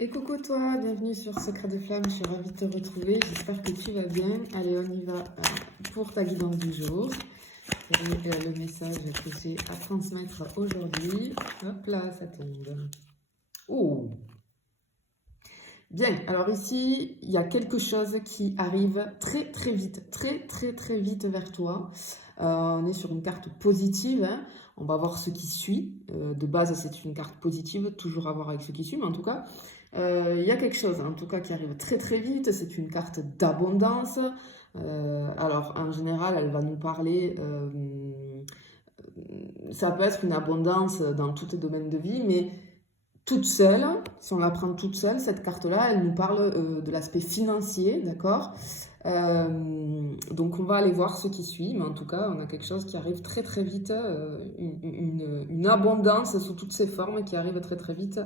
Et coucou toi, bienvenue sur Secret de Flamme, je suis ravie de te retrouver, j'espère que tu vas bien. Allez, on y va pour ta guidance du jour. Et le message que j'ai à transmettre aujourd'hui. Hop là, ça tombe. Oh! Bien, alors ici, il y a quelque chose qui arrive très vite, très vite vers toi. On est sur une carte positive, hein. On va voir ce qui suit. De base, c'est une carte positive, toujours à voir avec ce qui suit, mais en tout cas, il y a quelque chose en tout cas qui arrive très vite. C'est une carte d'abondance. Alors, en général, elle va nous parler. Ça peut être une abondance dans tous les domaines de vie, mais toute seule, si on la prend toute seule, cette carte-là, elle nous parle de l'aspect financier, d'accord. Donc on va aller voir ce qui suit, mais en tout cas, on a quelque chose qui arrive très vite, une abondance sous toutes ses formes qui arrive très vite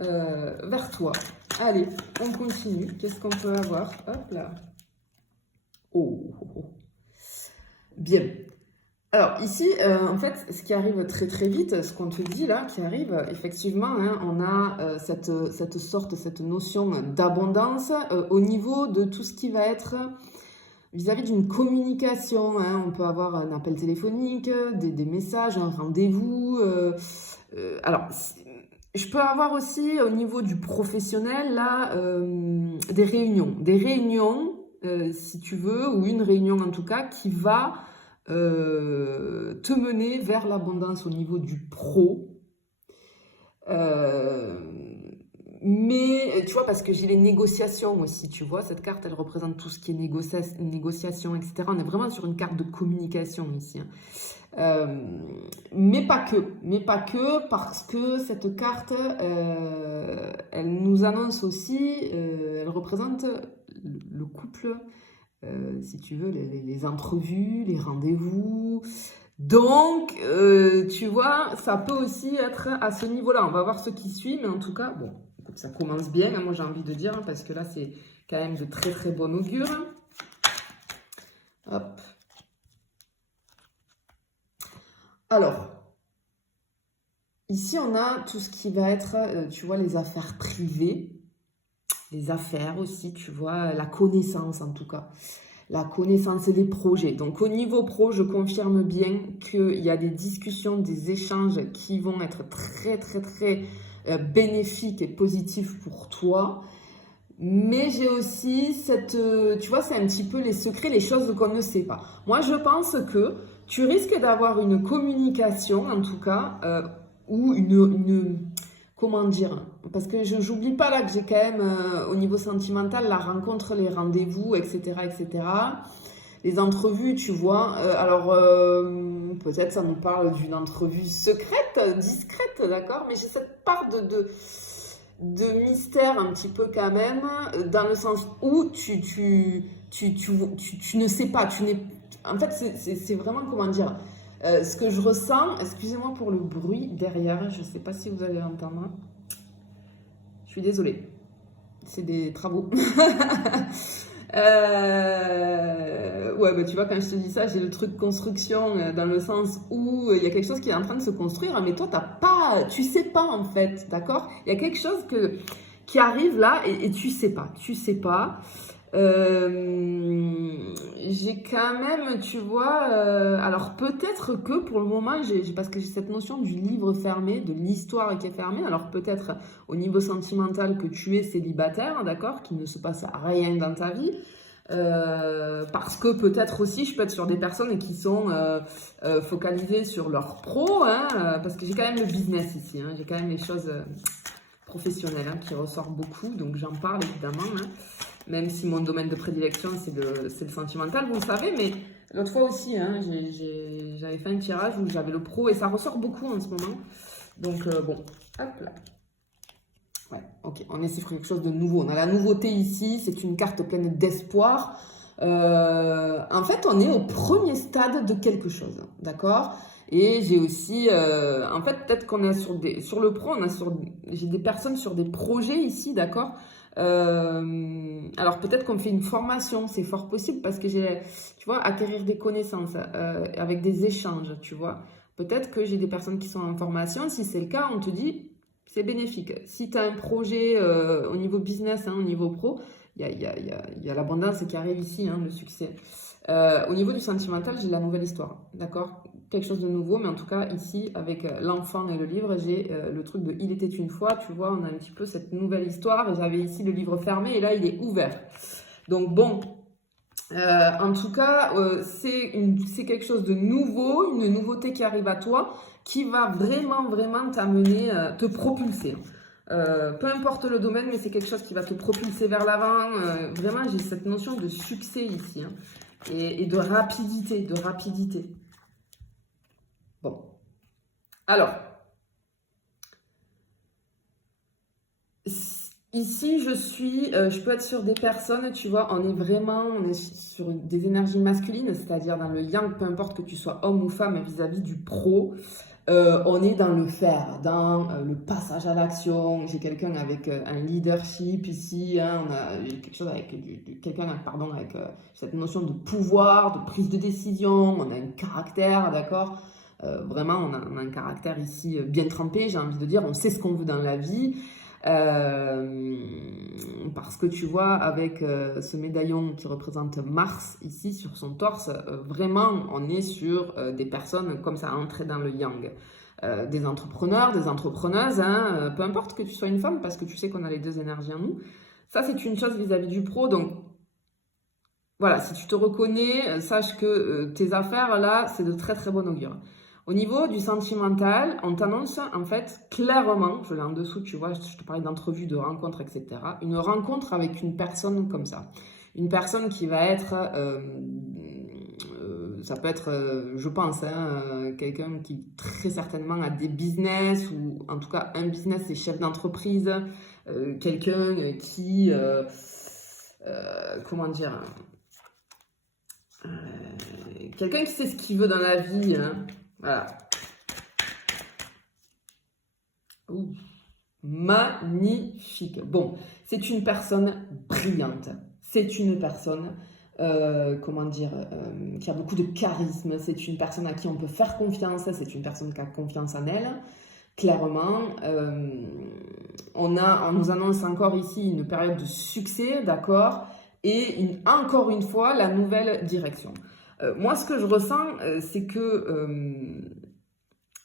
vers toi. Allez, on continue. Qu'est-ce qu'on peut avoir? Hop là. Oh. Bien. Alors ici, en fait, ce qui arrive très vite, ce qu'on te dit là, qui arrive, effectivement, hein, on a cette sorte, cette notion d'abondance au niveau de tout ce qui va être vis-à-vis d'une communication. Hein. On peut avoir un appel téléphonique, des messages, un rendez-vous. Alors, je peux avoir aussi au niveau du professionnel, là, des réunions. Des réunions, si tu veux, ou une réunion en tout cas, qui va te mener vers l'abondance au niveau du pro. Mais tu vois, parce que j'ai les négociations aussi, tu vois, cette carte, elle représente tout ce qui est négociation, etc. On est vraiment sur une carte de communication ici. Mais pas que, parce que cette carte, elle nous annonce aussi, elle représente le couple, si tu veux, les entrevues, les rendez-vous. Donc, tu vois, ça peut aussi être à ce niveau-là. On va voir ce qui suit, mais en tout cas, bon, écoute, ça commence bien, hein, moi j'ai envie de dire, hein, parce que là, c'est quand même de très bon augure. Hop. Alors, ici, on a tout ce qui va être, tu vois, les affaires privées, les affaires aussi, tu vois, la connaissance en tout cas. La connaissance et des projets. Donc au niveau pro, je confirme bien qu'il y a des discussions, des échanges qui vont être très bénéfiques et positifs pour toi. Mais j'ai aussi cette, tu vois, c'est un petit peu les secrets, les choses qu'on ne sait pas. Moi, je pense que tu risques d'avoir une communication, en tout cas, ou comment dire, parce que je n'oublie pas là que j'ai quand même, au niveau sentimental, la rencontre, les rendez-vous, etc. Les entrevues, tu vois. Alors, peut-être ça nous parle d'une entrevue secrète, discrète, d'accord, mais j'ai cette part de mystère un petit peu quand même, dans le sens où tu ne sais pas, en fait, c'est vraiment, comment dire, ce que je ressens, excusez-moi pour le bruit derrière, je ne sais pas si vous allez l'entendre. Je suis désolée, c'est des travaux. Ouais, bah, tu vois, quand je te dis ça, j'ai le truc construction dans le sens où il y a quelque chose qui est en train de se construire, mais toi, tu sais pas en fait, d'accord? Il y a quelque chose qui arrive là et tu sais pas. J'ai quand même, tu vois, alors peut-être que pour le moment, parce que j'ai cette notion du livre fermé, de l'histoire qui est fermée, alors peut-être au niveau sentimental que tu es célibataire, d'accord, qu'il ne se passe rien dans ta vie, parce que peut-être aussi je peux être sur des personnes qui sont focalisées sur leur pro, hein, parce que j'ai quand même le business ici, hein, j'ai quand même les choses professionnelles hein, qui ressortent beaucoup, donc j'en parle évidemment, hein, même si mon domaine de prédilection c'est le sentimental, vous le savez, mais l'autre fois aussi, hein, j'avais fait un tirage où j'avais le pro et ça ressort beaucoup en ce moment, donc bon, hop là. Ouais, ok, on est sur quelque chose de nouveau. On a la nouveauté ici, c'est une carte pleine d'espoir. En fait, on est au premier stade de quelque chose, d'accord? Et j'ai aussi, en fait, peut-être qu'on est sur le pro, j'ai des personnes sur des projets ici, d'accord? Alors peut-être qu'on fait une formation, c'est fort possible parce que tu vois, acquérir des connaissances avec des échanges, tu vois. Peut-être que j'ai des personnes qui sont en formation. Si c'est le cas, on te dit C'est bénéfique. Si tu as un projet au niveau business, hein, au niveau pro, il y a l'abondance qui arrive ici, hein, le succès. Au niveau du sentimental, j'ai la nouvelle histoire, d'accord? Quelque chose de nouveau, mais en tout cas, ici, avec l'enfant et le livre, j'ai le truc de Il était une fois, tu vois, on a un petit peu cette nouvelle histoire, et j'avais ici le livre fermé, et là, il est ouvert. Donc bon, en tout cas, c'est quelque chose de nouveau, une nouveauté qui arrive à toi, qui va vraiment, vraiment t'amener, te propulser. Peu importe le domaine, mais c'est quelque chose qui va te propulser vers l'avant. Vraiment, j'ai cette notion de succès ici, hein, et de rapidité, de rapidité. Bon, alors, ici, je peux être sur des personnes, tu vois, on est sur des énergies masculines, c'est-à-dire dans le yang, peu importe que tu sois homme ou femme vis-à-vis du pro. On est dans le faire, dans le passage à l'action. J'ai quelqu'un avec un leadership ici, hein, on a quelque chose avec quelqu'un, pardon, avec cette notion de pouvoir, de prise de décision. On a un caractère, d'accord. Vraiment, on a un caractère ici bien trempé, j'ai envie de dire. On sait ce qu'on veut dans la vie. Parce que tu vois, avec ce médaillon qui représente Mars ici sur son torse, vraiment on est sur des personnes comme ça entrées dans le yang. Des entrepreneurs, des entrepreneuses, hein, peu importe que tu sois une femme, parce que tu sais qu'on a les deux énergies en nous. Ça, c'est une chose vis-à-vis du pro. Donc voilà, si tu te reconnais, sache que tes affaires là, c'est de très très bon augure. Au niveau du sentimental, on t'annonce en fait clairement, je l'ai en dessous, tu vois, je te parlais d'entrevue, de rencontre, etc. Une rencontre avec une personne comme ça. Une personne qui va être, ça peut être, je pense, hein, quelqu'un qui très certainement a des business, ou en tout cas un business et chef d'entreprise, quelqu'un qui, comment dire, quelqu'un qui sait ce qu'il veut dans la vie, hein. Voilà. Ouh, magnifique. Bon, c'est une personne brillante. C'est une personne, comment dire, qui a beaucoup de charisme. C'est une personne à qui on peut faire confiance. C'est une personne qui a confiance en elle. Clairement, on nous annonce encore ici une période de succès, d'accord, et encore une fois, la nouvelle direction. Moi, ce que je ressens, c'est que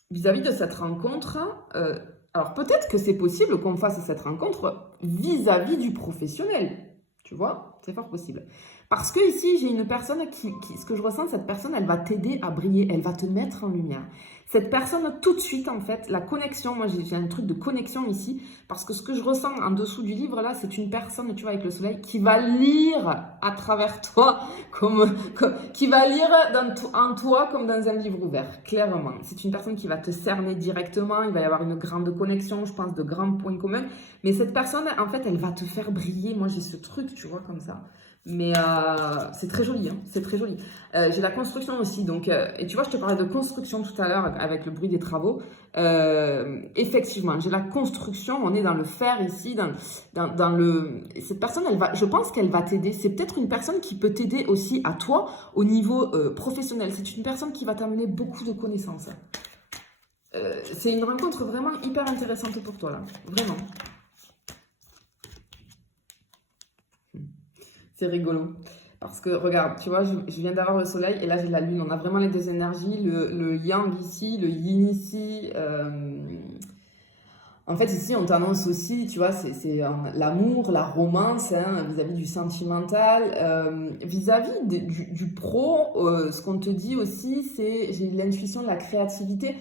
vis-à-vis de cette rencontre, alors peut-être que c'est possible qu'on fasse cette rencontre vis-à-vis du professionnel, tu vois, c'est fort possible. Parce que ici, j'ai une personne ce que je ressens, cette personne, elle va t'aider à briller, elle va te mettre en lumière. Cette personne, tout de suite, en fait, la connexion, moi j'ai un truc de connexion ici, parce que ce que je ressens en dessous du livre, là, c'est une personne, tu vois, avec le soleil, qui va lire à travers toi, qui va lire en toi comme dans un livre ouvert, clairement. C'est une personne qui va te cerner directement, il va y avoir une grande connexion, je pense, de grands points communs, mais cette personne, en fait, elle va te faire briller. Moi, j'ai ce truc, tu vois, comme ça. Mais c'est très joli, hein, c'est très joli. J'ai la construction aussi, donc, et tu vois, je te parlais de construction tout à l'heure avec le bruit des travaux. Effectivement, j'ai la construction, on est dans le faire ici, dans le... Cette personne, je pense qu'elle va t'aider. C'est peut-être une personne qui peut t'aider aussi à toi au niveau professionnel. C'est une personne qui va t'amener beaucoup de connaissances. C'est une rencontre vraiment hyper intéressante pour toi, là, vraiment. C'est rigolo. Parce que, regarde, tu vois, je viens d'avoir le soleil et là, j'ai la lune. On a vraiment les deux énergies, le yang ici, le yin ici. En fait, ici, on t'annonce aussi, tu vois, c'est l'amour, la romance, hein, vis-à-vis du sentimental. Vis-à-vis du pro, ce qu'on te dit aussi, c'est, j'ai l'intuition de la créativité,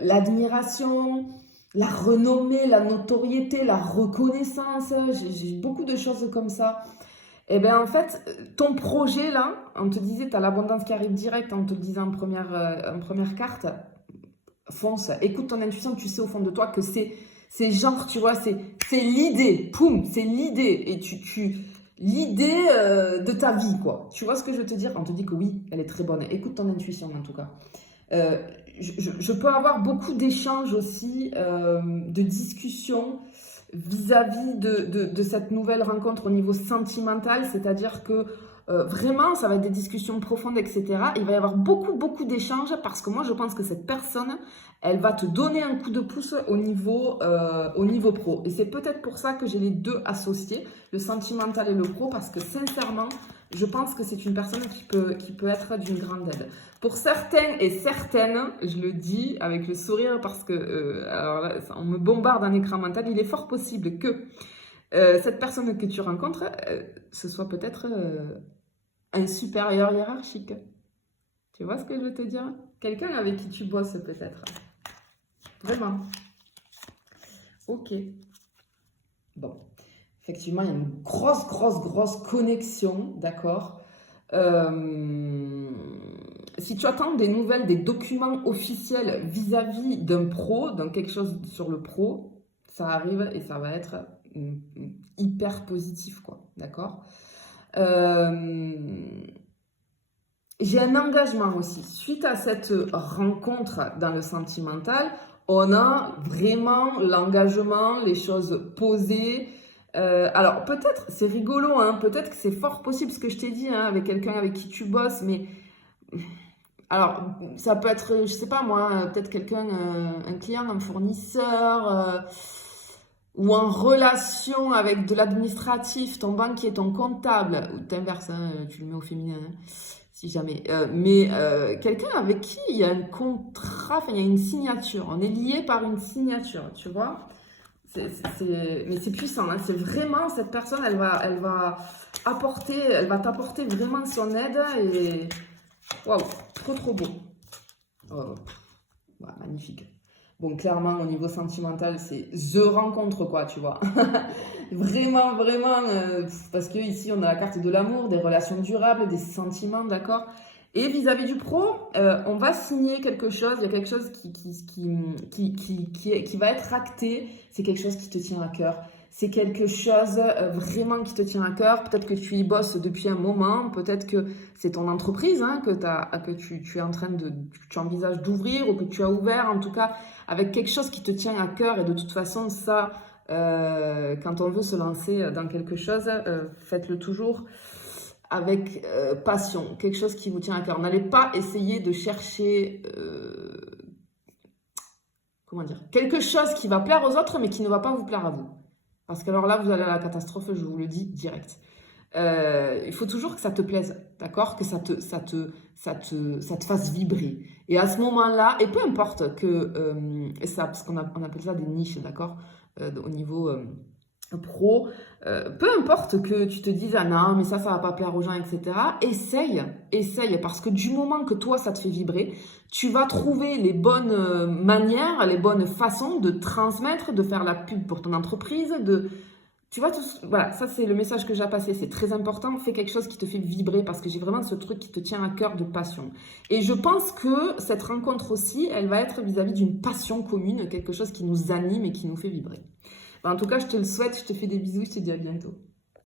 l'admiration, la renommée, la notoriété, la reconnaissance. J'ai beaucoup de choses comme ça. Eh bien, en fait, ton projet, là, on te disait, tu as l'abondance qui arrive direct, on te le disait en première carte, fonce, écoute ton intuition, tu sais au fond de toi que c'est genre, tu vois, c'est l'idée, poum, c'est l'idée, et l'idée de ta vie, quoi. Tu vois ce que je veux te dire? On te dit que oui, elle est très bonne. Écoute ton intuition, en tout cas. Je peux avoir beaucoup d'échanges aussi, de discussions, vis-à-vis de cette nouvelle rencontre au niveau sentimental, c'est-à-dire que Vraiment, ça va être des discussions profondes, etc. Il va y avoir beaucoup, beaucoup d'échanges parce que moi, je pense que cette personne, elle va te donner un coup de pouce au niveau pro. Et c'est peut-être pour ça que j'ai les deux associés, le sentimental et le pro, parce que sincèrement, je pense que c'est une personne qui peut être d'une grande aide. Pour certains et certaines, je le dis avec le sourire parce que alors là, on me bombarde un écran mental, il est fort possible que cette personne que tu rencontres, ce soit peut-être un supérieur hiérarchique. Tu vois ce que je veux te dire? Quelqu'un avec qui tu bosses peut-être. Vraiment. Ok. Bon. Effectivement, il y a une grosse, grosse, grosse connexion, d'accord? Si tu attends des nouvelles, des documents officiels vis-à-vis d'un pro, dans quelque chose sur le pro, ça arrive et ça va être hyper positif, quoi, d'accord? J'ai un engagement aussi. Suite à cette rencontre dans le sentimental, on a vraiment l'engagement, les choses posées. Alors peut-être, c'est rigolo, hein, peut-être que c'est fort possible ce que je t'ai dit hein, avec quelqu'un avec qui tu bosses, mais alors ça peut être, je sais pas moi, peut-être quelqu'un, un client, un fournisseur, ou en relation avec de l'administratif, ton banquier, ton comptable, ou t'inverses, hein, tu le mets au féminin, hein, si jamais. Quelqu'un avec qui il y a un contrat, enfin il y a une signature, on est lié par une signature, tu vois. Mais c'est puissant, hein, c'est vraiment cette personne, elle va t'apporter vraiment son aide et waouh, trop trop beau. Oh, ouais, magnifique. Bon, clairement, au niveau sentimental, c'est the rencontre, quoi, tu vois. Vraiment, vraiment, parce que ici, on a la carte de l'amour, des relations durables, des sentiments, d'accord? Et vis-à-vis du pro, on va signer quelque chose, il y a quelque chose qui va être acté, c'est quelque chose qui te tient à cœur. C'est quelque chose vraiment qui te tient à cœur. Peut-être que tu y bosses depuis un moment, peut-être que c'est ton entreprise hein, que tu es en train tu envisages d'ouvrir ou que tu as ouvert, en tout cas, avec quelque chose qui te tient à cœur. Et de toute façon, ça, quand on veut se lancer dans quelque chose, faites-le toujours avec passion, quelque chose qui vous tient à cœur. N'allez pas essayer de chercher, comment dire, quelque chose qui va plaire aux autres, mais qui ne va pas vous plaire à vous. Parce que alors là, vous allez à la catastrophe, je vous le dis direct. Il faut toujours que ça te plaise, d'accord? Que ça te fasse vibrer. Et à ce moment-là, et peu importe parce qu'on appelle ça des niches, d'accord? Au niveau pro, peu importe que tu te dises, ah non, mais ça va pas plaire aux gens, etc. Essaye, parce que du moment que toi, ça te fait vibrer, tu vas trouver les bonnes manières, les bonnes façons de transmettre, de faire la pub pour ton entreprise, tu vois, voilà, ça c'est le message que j'ai à passer, c'est très important, fais quelque chose qui te fait vibrer parce que j'ai vraiment ce truc qui te tient à cœur de passion. Et je pense que cette rencontre aussi, elle va être vis-à-vis d'une passion commune, quelque chose qui nous anime et qui nous fait vibrer. En tout cas, je te le souhaite, je te fais des bisous, je te dis à bientôt.